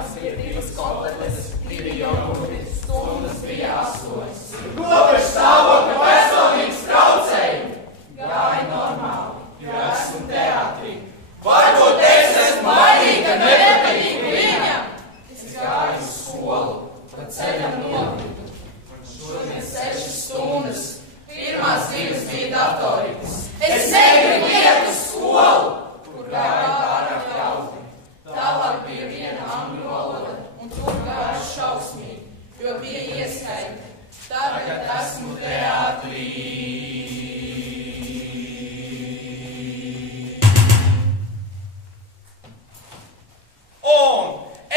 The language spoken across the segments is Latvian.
Maizinās bija 2 kotletes, 2 jogurti, stundas bija 8. Robežu stāvokļa personības traucējumi. Gāja normāli, jo esmu teātrī. Varbūt es esmu mainīga, nepatīk viņa. Es gāju uz skolu, pa ceļam nokritu. Šodien 6 stundas, pirmās 2 bija datorītes. Es negribu iet uz skolu. Kur gāja pārāk jautri. Tālāk bija viena angļu valoda, un tur gāja šausmīgi, jo bija ieskaiti. Tagad esmu teātrī. Un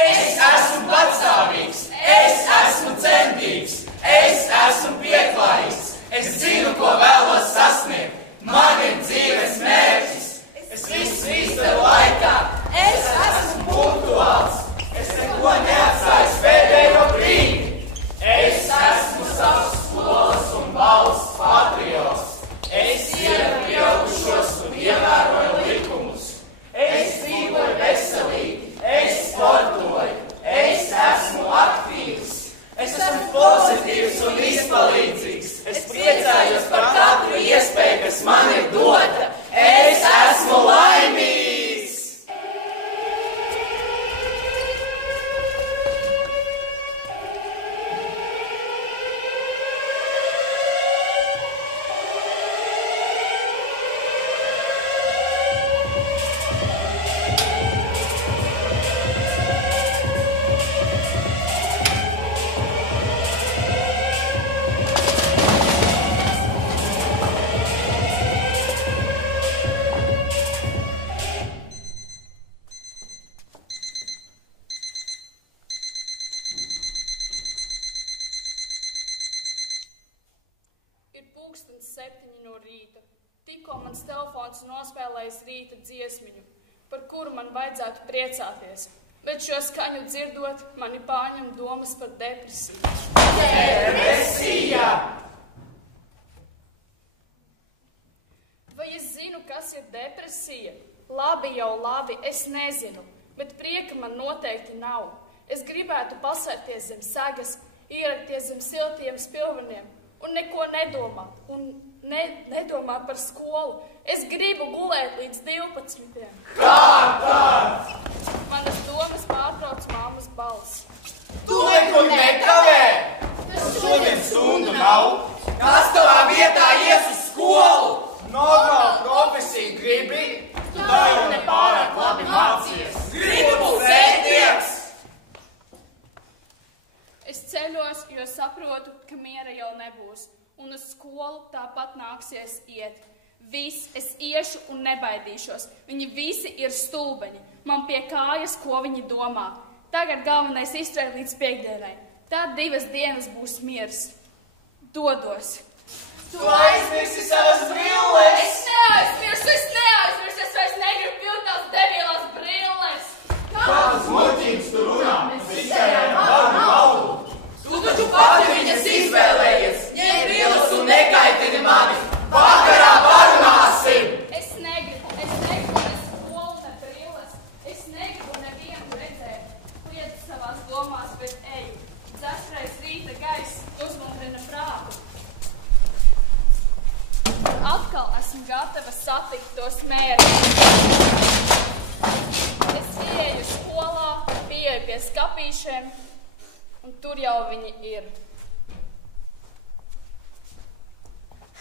es esmu patstāvīgs, es esmu centīgs, es esmu pieklājīgs. Es zinu, ko vēlos sasniegt. Man ir dzīves mērķis. Es visu izdaru laikā. Es esmu punktuāls. Es neko neatstāju pēdējo brīdi. Es esmu savas skolas un valsts patriots. Es ietu pieaugušos un ievēroju likumus. Es dzīvoju veselīgi. Es sportoju. Es esmu aktīvs. Es esmu pozitīvs un izpalīdzīgs. Es priecājos par katru iespēju, kas man ir dota. Es esmu laimīgs! Tikko mans telefons nospēlējis rīta dziesmiņu, par kuru man vajadzētu priecāties, bet šo skaņu dzirdot, mani pārņem domas par depresiju. Depresija! Vai es zinu, kas ir depresija? Labi jau labi, es nezinu, bet prieka man noteikti nav. Es gribētu pasērties zem sagas, ierakties zem siltiem spilveniem un neko nedomāt, nedomā par skolu. Es gribu gulēt līdz 12. Kā? Manas domas pārtrauc mammas balss. Tu nekur nekavē! Šodien stundu nav. Kas tavā vietā ies uz skolu? Normālu profesiju gribi? Tu tā jau nepārāk labi mācies. Gribu būt ēdnieks! Es ceļos, jo saprotu, ka miera jau nebūs, un uz skolu tāpat nāksies iet. Es iešu un nebaidīšos. Viņi visi ir stulbeņi. Man pie kājas, ko viņi domā. Tagad galvenais izturēt līdz piekdienai. Tad 2 dienas būs miers. Dodos. Tu aizmirsi savas brilles! Es neaizmirsu! Es vairs negribu pilgt tās debilās brilles! Kādas muļķības tu runā? Tikai ar manu galvu! Tu taču pati viņas izvēlējies! Ņem brilles un nekaitini mani! Vakarā parunāsim! Es negribu ne skolu, ne brilles. Es negribu nevienu redzēt. Lieti savās domās, bet eju. Dzēstrais rīta gaiss uzmundrina prātu. Atkal esmu gatava satikt tos mērķus. Es ieeju skolā, pieeju pie skapīšiem, un tur jau viņi ir.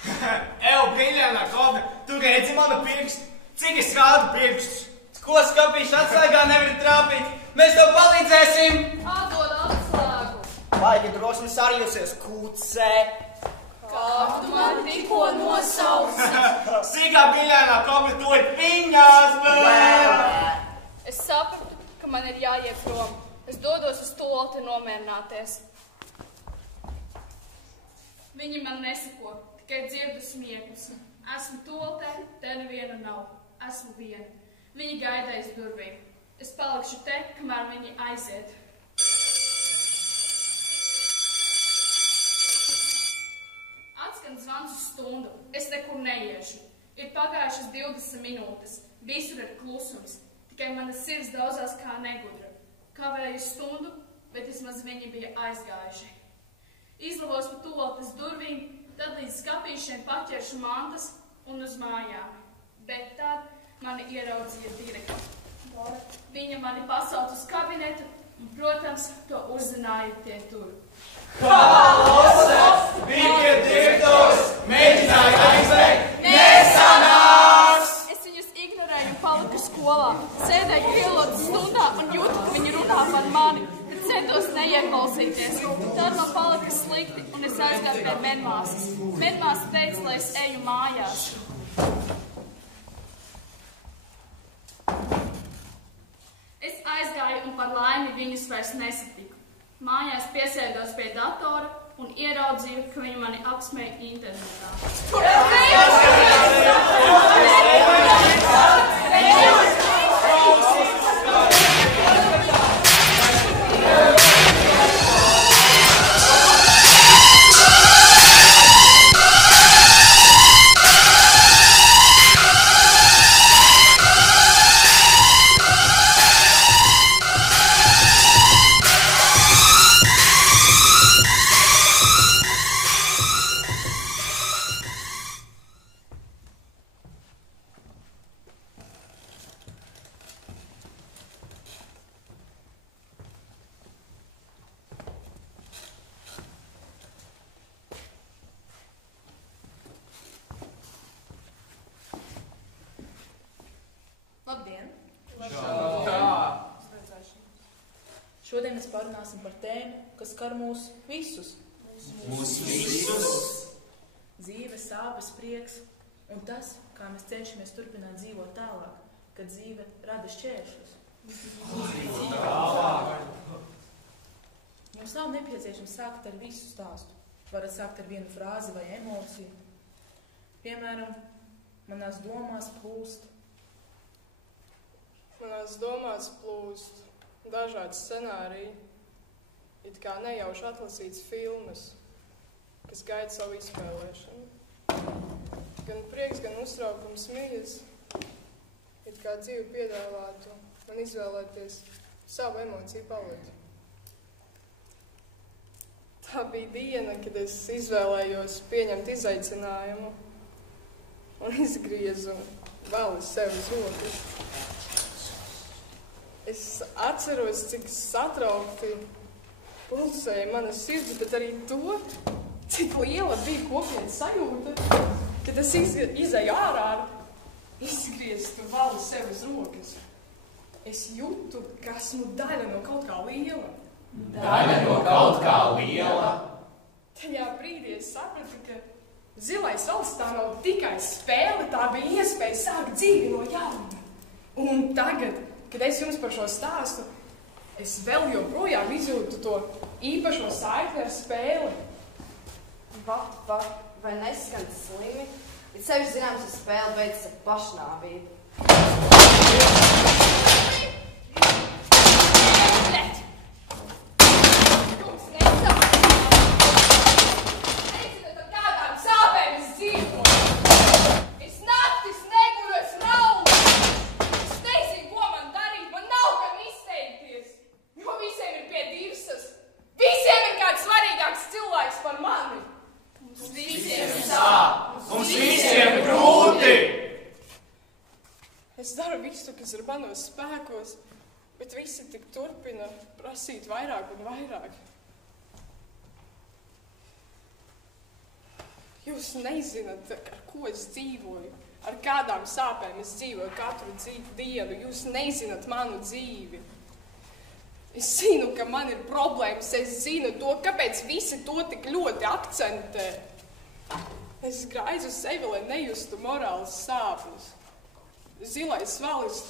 Evo, brīļainā kope, tu redzi manu pirkstu? Cik es rādu pirkstus? Ko skapīšu atslēgā nevar trāpīt? Mēs tev palīdzēsim! Atdod atslēgu! Baigi drosmi sarjusies, kūcē! Kā tu man tikko nosauci? Sīkā brīļainā kope, to ir piņās! Es sapratu, ka man ir jāiet prom. Es dodos uz tolti nomierināties. Viņi man nesako, tikai dzirdu smieklus. Esmu toltē, te neviena nav. Esmu viena. Viņi gaida aiz durvīm. Es palikšu te, kamēr viņi aiziet. Atskan zvans uz stundu. Es nekur neiešu. Ir pagājušas 20 minūtes. Visur ir klusums. Tikai mana sirds daudzās kā negudra. Kavēju stundu, bet vismaz viņi bija aizgājuši. Izlavos pa toltas durvīm, tad līdz skapīšiem paķeršu mantas un uz mājām. Bet tad mani ieraudzīja direktora. Viņa mani pasauc uz kabinetu un, protams, to uzzināja tie tur. Klausa! Bija direktors! Mēģināja aizveikt! Nesanāks! Es viņus ignorēju un paliku skolā. Sēdēju pilotu stundā un jūtu, ka viņi runā par mani, bet centos neieklausīties. Tad man palika slikti un es aizgāju pie medmāsas. Medmāsa teica, lai es eju mājās. Es aizgāju un par laimi viņus vairs nesatiku. Mājās piesēdos pie datora un ieraudzīju, ka viņi mani apsmēja internetā. Labdien! Šodien mēs parunāsim par tēmu, kas skar mūs visus. Dzīve, sāpes, prieks un tas, kā mēs cenšamies turpināt dzīvot tālāk, kad dzīve rada šķēršļus. Mums nav nepieciešams sākt ar visu stāstu. Varat sākt ar vienu frāzi vai emociju. Piemēram, manās domās plūst. Manās domās plūst dažādi scenāriji, it kā nejauši atlasīts filmas, kas gaida savu izspēlēšanu. Gan prieks, gan uztraukums mīļas, it kā dzīve piedāvātu man izvēlēties savu emociju paletu. Tā bija diena, kad es izvēlējos pieņemt izaicinājumu un izgriezu vēl sev uz rokas. Es atceros, cik satraukti pulsēja mana sirds, bet arī to, cik liela bija kopienas sajūta, kad es izēju ārā ar izgrieztu valu sev uz rokas. Es jūtu, ka esmu daļa no kaut kā liela. Daļa no kaut kā liela. Tajā brīdī es sapratu, ka zilais valsts tā nav tikai spēle, tā bija iespēja sākt dzīvi no jauna. Un tagad, kad es jums par šo stāstu, es vēl joprojām izjūtu to īpašo saikni ar spēli. Vai neskan slimi? Ir sevišķi zināms, ka spēle beidzas ar pašnāvību. Jums nesāk! Nezināt, ar kādām sāpēm es dzīvoju. Es naktis neguru, es raudu. Es nezinu, ko man darīt, man nav kam izteikties. Jo visiem ir pie dirsas. Visiem ir kāds svarīgāks cilvēks par mani. Mums visiem sāp! Mums visiem grūti! Es daru visu, kas ir manos spēkos, bet visi tik turpina prasīt vairāk un vairāk. Jūs nezināt, ar ko es dzīvoju, ar kādām sāpēm es dzīvoju katru dienu. Jūs nezināt manu dzīvi. Es zinu, ka man ir problēmas, es zinu to, kāpēc visi to tik ļoti akcentē. Es graizu sevi, lai nejustu morālas sāpes. Zilais valis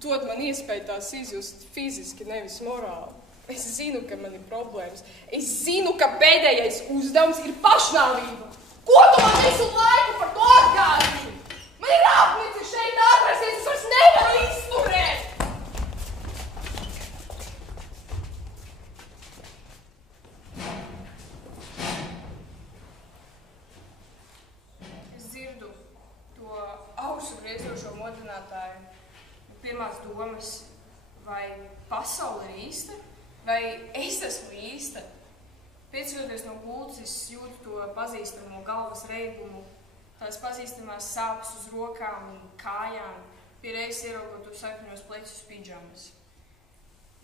dod man iespēju tās izjust fiziski, nevis morāli. Es zinu, ka man ir problēmas. Es zinu, ka pēdējais uzdevums ir pašnāvība. Ko tu man visu laiku par to atgādini? Man ir apnicis šeit atrasties, es vairs nevaru izturēt. Es dzirdu to ausu griezošo modinātāju. Pirmās domas, vai pasaule ir īsta? īsta? Vai es esmu īsta? Pieceļoties no gultas, es jūtu to pazīstamo galvas reigumu, tās pazīstamās sāpes uz rokām un kājām, piereiz ieraugot to sarkaņos pleķus pidžamas.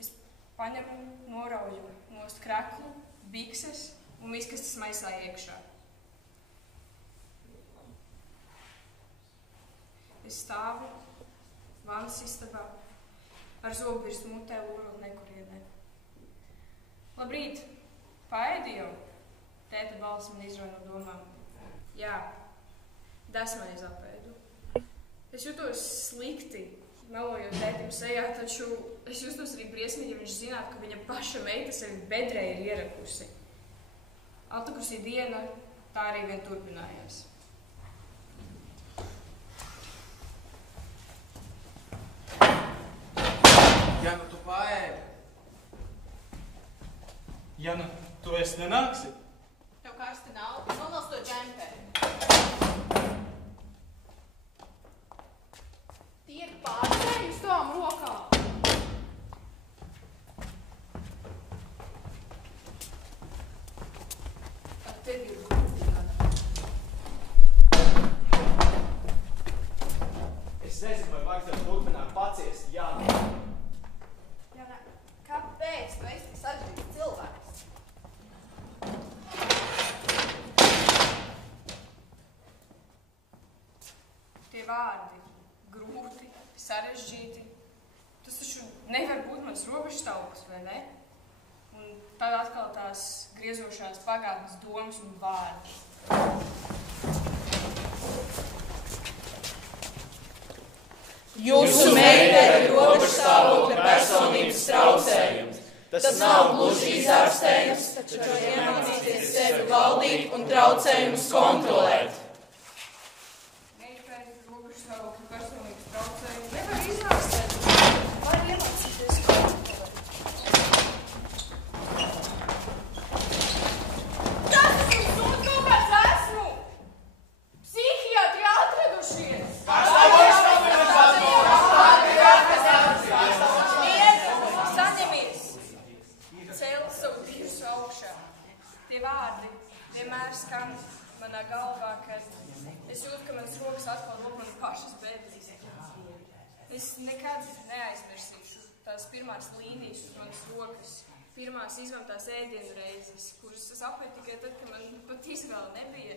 Es paņemu, norauju nost kreklu, bikses un viskastes maisā iekšā. Es stāvu vannas istabā, ar zobirstu mutē lūrot nekurienē. Labrīt! Paēdi jau? Tēta balss man izrauj no domām. Jā, desmaiz apēdu. Es jūtos slikti, melojot tētim sejā, taču es jūtos arī briesmīgi, ja viņš zinātu, ka viņa paša meita sevi bedrē ir ierakusi. Atlikusī diena tā arī vien turpinājās. Ja nu tu paēdi. Ja nu tu esi nenāksi. Tev karsti nav, nolas to džemperi. Tiek pārsēļi uz tām rokām. Ar tevi ir grūti jādara. Es nezinu, vai vajag tev turpināt paciest, Jāna. Jāna, kāpēc tu esi tik saģīts cilvēks? Tie vārdi grūti, sarežģīti. Tas taču nevar būt mans robežstāvoklis, vai ne? Un tad atkal tās griezošās pagātnes domas un vārdi. Jūsu meitē ir robežstāvokļa personības traucējums. Tas nav gluži izārstējums, taču iemācīties sevi valdīt un traucējumus kontrolēt. Meitē ir robežstāvokļa personības traucējums. Nevar izārstēt, var iemācīties kontrolēt. Tas esmu sūtu, kāds esmu! Psihiatri atradušies! Tie vārdi vienmēr skan manā galvā, kad es jūtu, ka manas rokas atkal lūk man pašas bedres. Es nekad neaizmirsīšu tās pirmās līnijas uz manas rokas, pirmās izvamtās ēdienu reizes, kuras es apēju tikai tad, kad man pat izvēle nebija.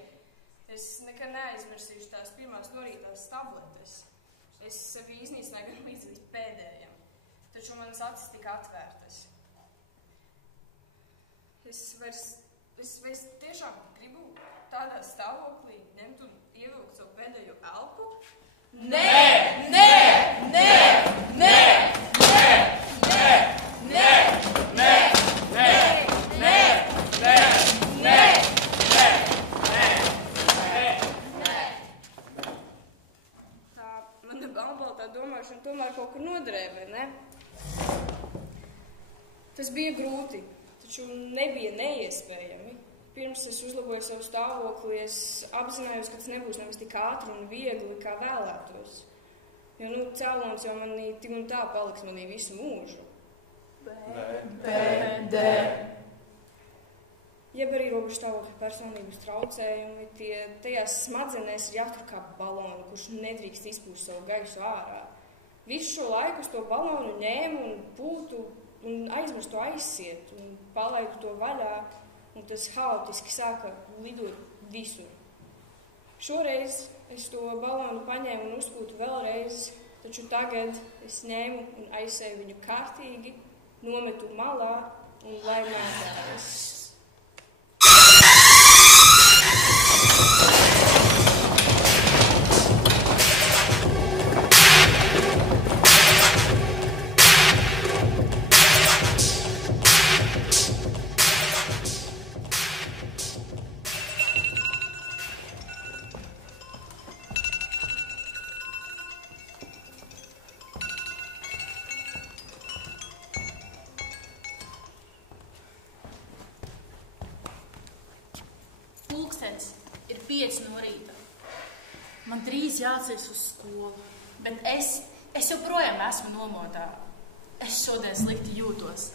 Es nekad neaizmirsīšu tās pirmās norītās tabletes. Es sevi iznīcināju gan līdz pēdējam, taču manas acis tika atvērtas. Es tiešām gribu tādā stāvoklī ņemt un ievilkt savu pēdējo elpu? Nē, nē, nē, nē, nē, nē, nē, nē, nē, nē, nē, nē, nē, nē. Tā mana balbaltā domāšana tomēr kaut kur noderēja, vai ne? Tas bija grūti. Taču nebija neiespējami. Pirms es uzlaboju savu stāvokli, es apzinājos, ka tas nebūs nemaz tik ātri un viegli, kā vēlētos. Jo, cēlons jau manī tik un tā paliks manī visu mūžu. Jeb arī robežstāvokļa personības traucējumi, tajās smadzenēs ir jātur kā baloni, kurš nedrīkst izpūst savu gaisu ārā. Visu šo laiku es to balonu ņēmu un pūtu un aizmirstu to aizsiet, un palaidu to vaļā, un tas haotiski sāka lidot visur. Šoreiz es to balonu paņēmu un uzpūtu vēlreiz, taču tagad es ņēmu un aizsēju viņu kārtīgi, nometu malā un lai mētājos. Pulkstens ir 5 no rīta. Man drīz jāceļas uz skolu, bet es joprojām esmu nomodā. Es šodien slikti jūtos.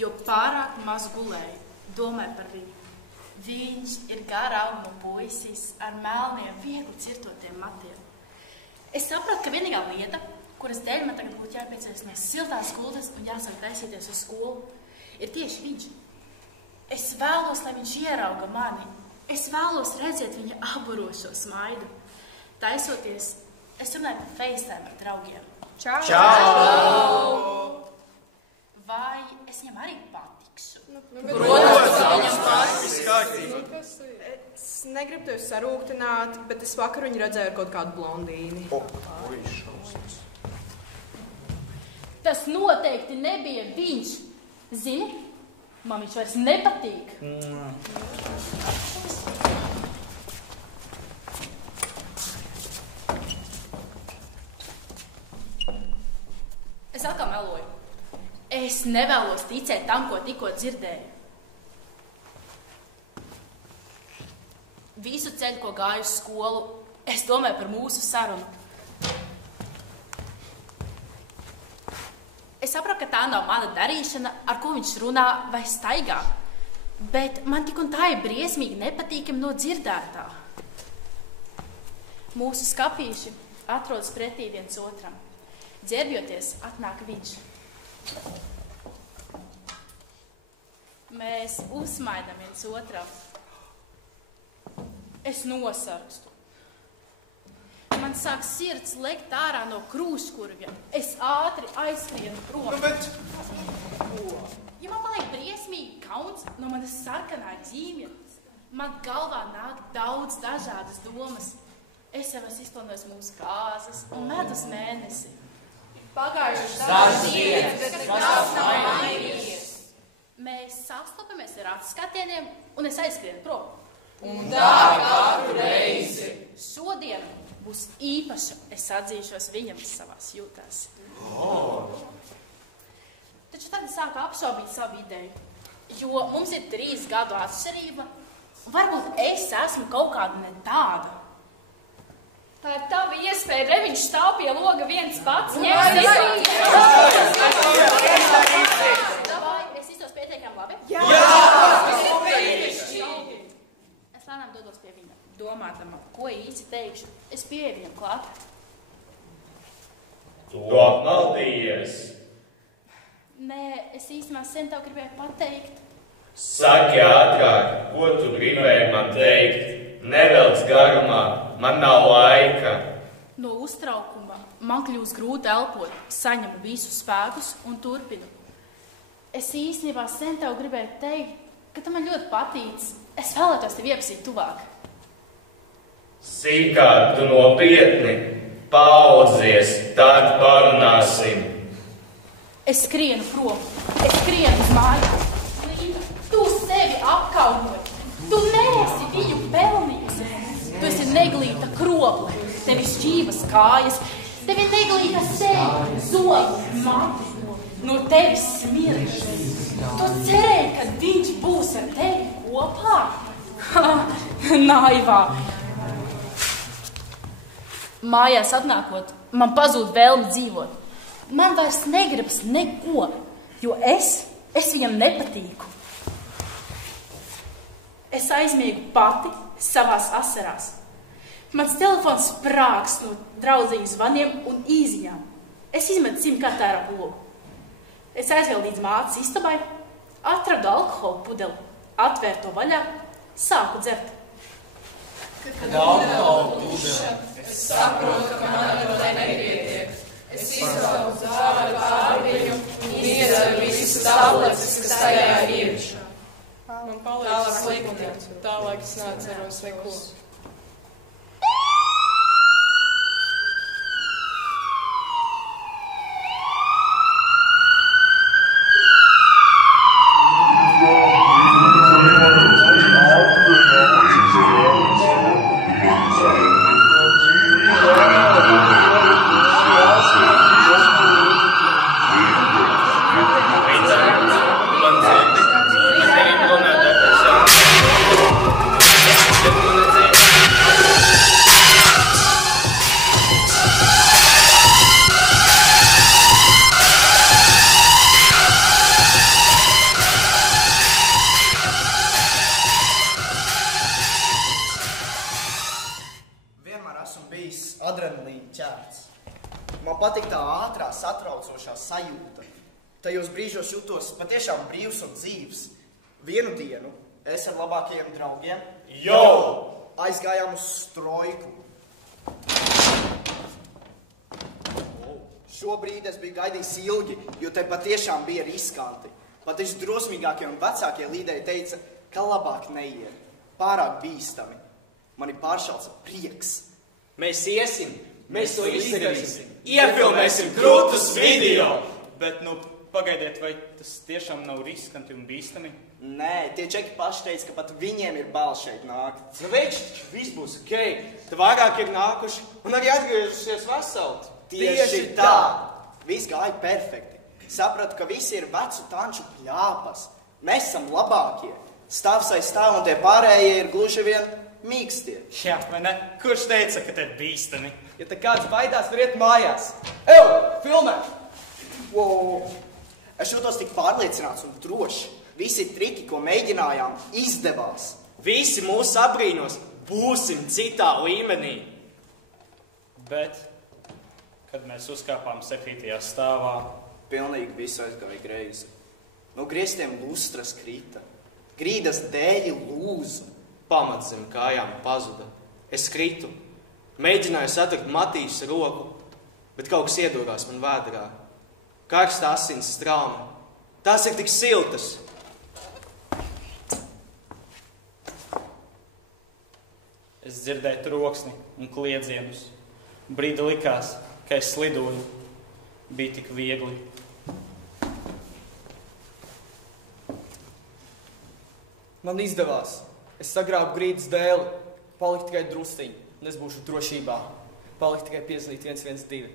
jo pārāk maz gulēju, domāju par viņu. Viņš ir gara auguma puisis ar melniem, viegli cirtotiem matiem. Es sapratu, ka vienīgā lieta, kuras dēļ man tagad būtu jāpieceļas no siltās gultas un jāsāk taisīties uz skolu, ir tieši viņš. Es vēlos, lai viņš ierauga mani. Es vēlos redzēt viņa aburošo smaidu. Taisoties, es runāju par FaceTime ar draugiem. Čau! Čau! Vai es viņam arī patikšu? Protams, viņam patīk kārtībā. Es negribu tevi sarūktināt, bet es vakar viņu redzēju ar kaut kādu blondīni. Tas noteikti nebija viņš. Zini, man viņš vairs nepatīk. Es atkal meloju. Es nevēlos ticēt tam, ko tikko dzirdēju. Visu ceļu, ko gāju uz skolu, es domāju par mūsu sarunu. Es saprotu, ka tā nav mana darīšana, ar ko viņš runā vai staigā, bet man tik un tā ir briesmīgi nepatīkami no dzirdētā. Mūsu skapīši atrodas pretī viens otram. Ģērbjoties, atnāk viņš. Mēs uzsmaidam viens otram. Es nosarkstu. Man sāk sirds lekt ārā no krūškurvja. Es ātri aizskrienu prom. Ja man paliek briesmīgi kauns no manas sarkanā ģīmja, man galvā nāk daudz dažādas domas. Es jau esmu izplānojis mūsu kāzas un medus mēnesi. Pagājušas Dažas dienas, bet nekas nav mainījies. Mēs sastopamies ar acu skatieniem un es aizskrienu prom. Un tā katru reizi. Šodien būs īpaša, es atzīšos viņam savās jūtās. Taču tad es sāku apšaubīt savu ideju, jo mums ir 3 gadu atšķirība. Varbūt es esmu kaut kāda ne tāda. Tā ir tava iespēja, re viņš stāv pie loga viens pats. Vai es iztos pietiekami labi? Jā! Es lēnām dodos pie viņa, domātama, ko īsti teikšu. Es pieeju viņam klāt. Tu apmaldījies. Nē, es īstenībā sen tev gribēju pateikt. Saki ātrāk, ko tu gribēji man teikt. Nevelc garumā, man nav laika. No uztraukuma man kļūst grūti elpot, saņemu visus spēkus un turpinu. Es īstenībā sen tev gribēju teikt, ka tu man ļoti patīc. Es vēlētos tevi iepazīt tuvāk. Sīkāk, tu nopietni paaudzies, tad parunāsim. Es skrienu prom, es skrienu uz mājām. Līga, tu sevi apkaunoji. Tu neesi viņu pelnījusi. Tu esi neglīta krople, tevi šķības kājas, tevi neglīta seja, zoli, mati, no tevis smird. Tu cerēji, ka viņš būs ar tevi kopā? Naivā. Mājās atnākot, man pazūd vēlme dzīvot. Man vairs negribas neko, jo es viņam nepatīku. Es aizmiegu pati savās asarās. Mans telefons sprāgs no draudzīņu zvaniem un īziņām. Es izmetu simtkārtā ar logu. Es aizvēlu līdz mātes istabai, atradu alkohola pudeli, atvēru to vaļā, sāku dzert. Kad alkohola pudeli, es saprotu, ka man ar to nepietiek. Es izvēlu zāli pārviņu un iedzeru visas tabletes, kas tajā ir iekšā. Man paliek slikti, tālāk es neatceros neko. Man adrenalīna ķērts. Man patīk tā ātrā, satraucošā sajūta. Tajos brīžos jutos patiešām brīvs un dzīvs. Vienu dienu es ar labākajiem draugiem aizgājām uz strojku. Šobrīd es biju gaidījis ilgi, jo te patiešām bija riskanti. Pat visdrosmīgākie un vecākie līderi teica, ka labāk neiet. Pārāk bīstami. Mani pāršalca prieks. Mēs iesim, mēs to izdarīsim. Iefilmēsim krūtus video. Bet, pagaidiet, vai tas tiešām nav riskanti un bīstami? Nē, tie čeki paši teica, ka pat viņiem ir bail šeit nākt. Veikšķi, viss būs ok. Te vairāk ir nākuši un arī atgriežusies veseli. Tieši tā. Viss gāja perfekti. Sapratu, ka visi ir vecu tanču pļāpas. Mēs esam labākie. Stāvs aiz stāv un tie pārējie ir gluži vien mīkstie. Jā, vai ne? Kurš teica, ka te bīstami? Ja te kāds baidās, var iet mājās. Ew, filmē! Wow. Es jūtos tik pārliecināts un droši. Visi triki, ko mēģinājām, izdevās. Visi mūs abrīnos. Būsim citā līmenī. Bet, kad mēs uzkāpām 7. stāvā, pilnīgi visu aizgāja greizi. No griestiem lustras krita. Grīdas dēļi lūza. Pamats zem kājām pazuda. Es kritu. Mēģināju satrakt Matīšas roku, bet kaut kas iedurās man vēdrā. Karsta asins strāma. Tās ir tik siltas. Es dzirdēju troksni un kliedzienus. Brīdi likās, ka es slidoju. Bija tik viegli. Man izdevās. Es sagrābu grīdas dēli. Palikt tikai drusciņi, un es būšu drošībā. Palikt tikai piezvanīt 112.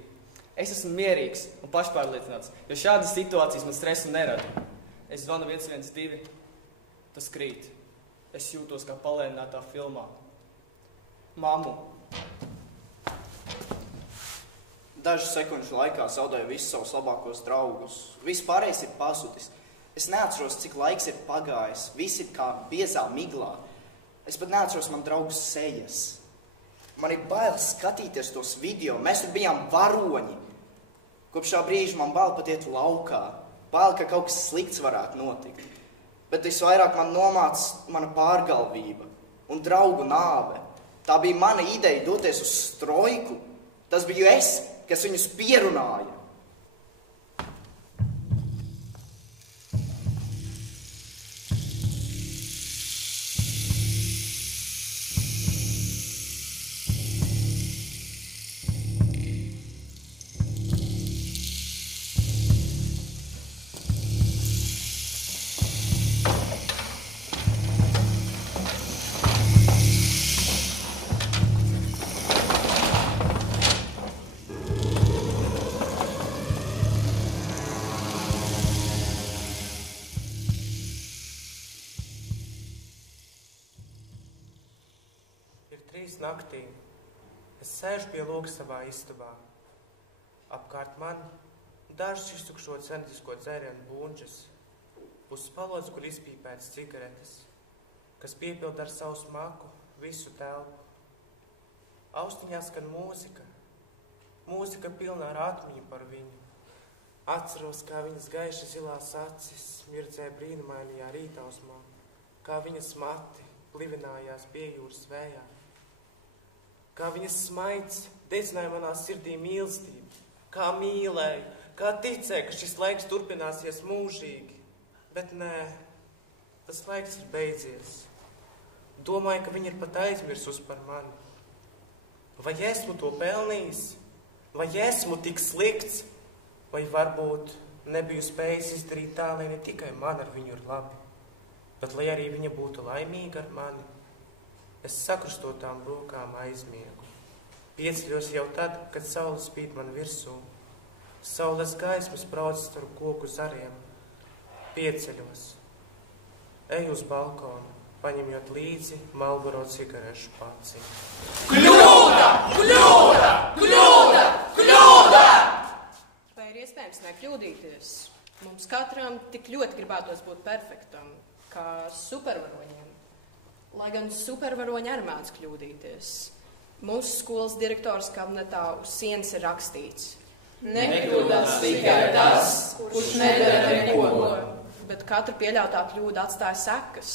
Es esmu mierīgs un pašpārliecināts, jo šādas situācijas man stresu nerada. Es zvanu 112. Tas krīt. Es jūtos kā palēninātā filmā. Mammu. Dažu sekundžu laikā zaudēju visus savus labākos draugus. Viss pārējais ir pazudis. Es neatceros, cik laiks ir pagājis. Viss ir kā biezā miglā. Es pat neatceros man draugus sejas. Man ir bail skatīties tos video. Mēs tur bijām varoņi. Kopš šā brīža man bail pat iet laukā. Bail, ka kaut kas slikts varētu notikt. Bet visvairāk man nomāca mana pārgalvība un draugu nāve. Tā bija mana ideja doties uz strojku. Tas biju es, kas viņus pierunāja. Naktī es sēžu pie loga savā istabā. Apkārt man dažas iztukšotas enerģisko dzērienu bunčas, uz spalots, kur izpīpētas cigaretes, kas piepilda ar savu smaku visu telpu. Austiņās skan mūzika. Mūzika pilna ar atmiņu par viņu. Atceros, kā viņas gaiši zilās acis mirdzēja brīnumainajā rītausmā, kā viņas mati plivinājās pie jūras vējā. Kā viņas smaids dedzināja manā sirdī mīlestību, kā mīlēju, kā ticēju, ka šis laiks turpināsies mūžīgi. Bet nē, tas laiks ir beidzies. Domāju, ka viņa ir pat aizmirsus par mani. Vai esmu to pelnījis? Vai esmu tik slikts? Vai varbūt nebiju spējis izdarīt tā, lai ne tikai man ar viņu ir labi, bet lai arī viņa būtu laimīga ar mani? Es sakrustotām rokām aizmiegu. Pieceļos jau tad, kad saule spīd man virsū. Saules gaismas brauc starp koku zariem. Pieceļos. Eju uz balkonu, paņemot līdzi Marlboro cigarešu paciņu. Kļūda! Kļūda! Kļūda! Kļūda! Vai ir iespējams nekļūdīties? Mums katram tik ļoti gribētos būt perfektam, kā supervaroņiem. Lai gan supervaroņi arī mēdz kļūdīties. Mūsu skolas direktors kabinetā uz sienas ir rakstīts: Nekļūdās tikai tas, kurš nedara neko. Bet katra pieļautā kļūda atstāja sekas.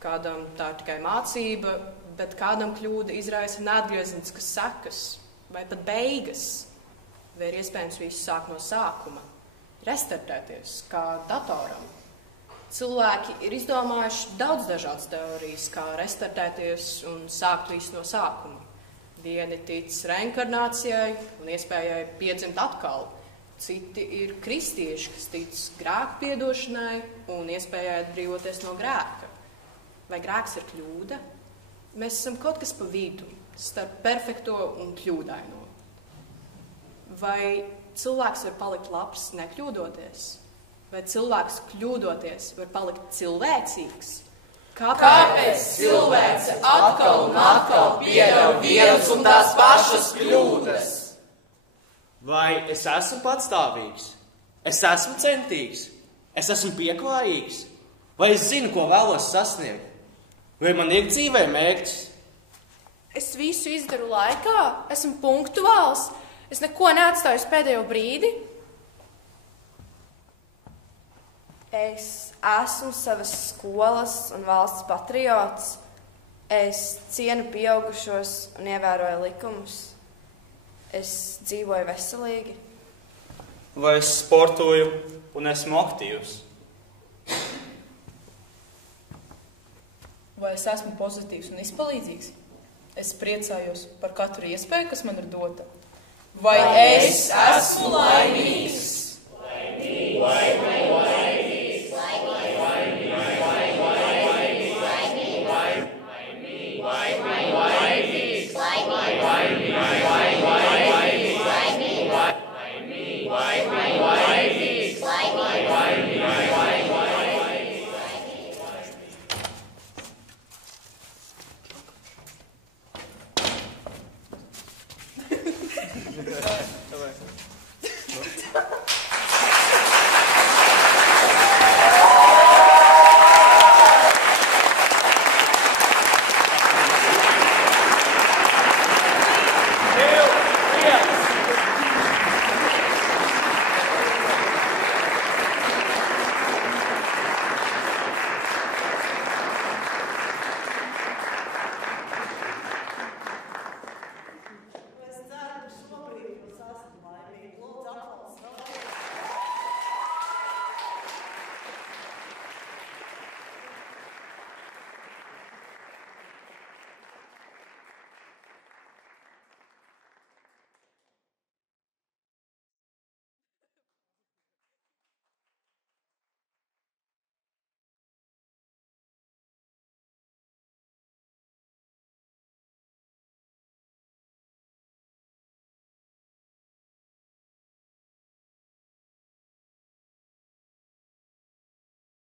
Kādam tā ir tikai mācība, bet kādam kļūda izraisa neatgriezeniskas sekas vai pat beigas. Vai ir iespējams visu sākt no sākuma, restartēties kā datoram. Cilvēki ir izdomājuši daudz dažādas teorijas, kā restartēties un sākt visu no sākuma. Vieni tic reinkarnācijai un iespējai piedzimt atkal. Citi ir kristieši, kas tic grēku piedošanai un iespējai atbrīvoties no grēka. Vai grēks ir kļūda? Mēs esam kaut kas pa vidu, starp perfekto un kļūdaino. Vai cilvēks var palikt labs, nekļūdoties? Vai cilvēks kļūdoties var palikt cilvēcīgs? Kāpēc cilvēce atkal un atkal pieļauj vienas un tās pašas kļūdas? Vai es esmu patstāvīgs? Es esmu centīgs? Es esmu pieklājīgs? Vai es zinu, ko vēlos sasniegt? Vai man ir dzīvē mērķis? Es visu izdaru laikā, esmu punktuāls, es neko neatstāju uz pēdējo brīdi. Es esmu savas skolas un valsts patriots. Es cienu pieaugušos un ievēroju likumus. Es dzīvoju veselīgi. Vai es sportoju un esmu aktīvs? Vai es esmu pozitīvs un izpalīdzīgs? Es priecājos par katru iespēju, kas man ir dota. Vai es esmu laimīgs?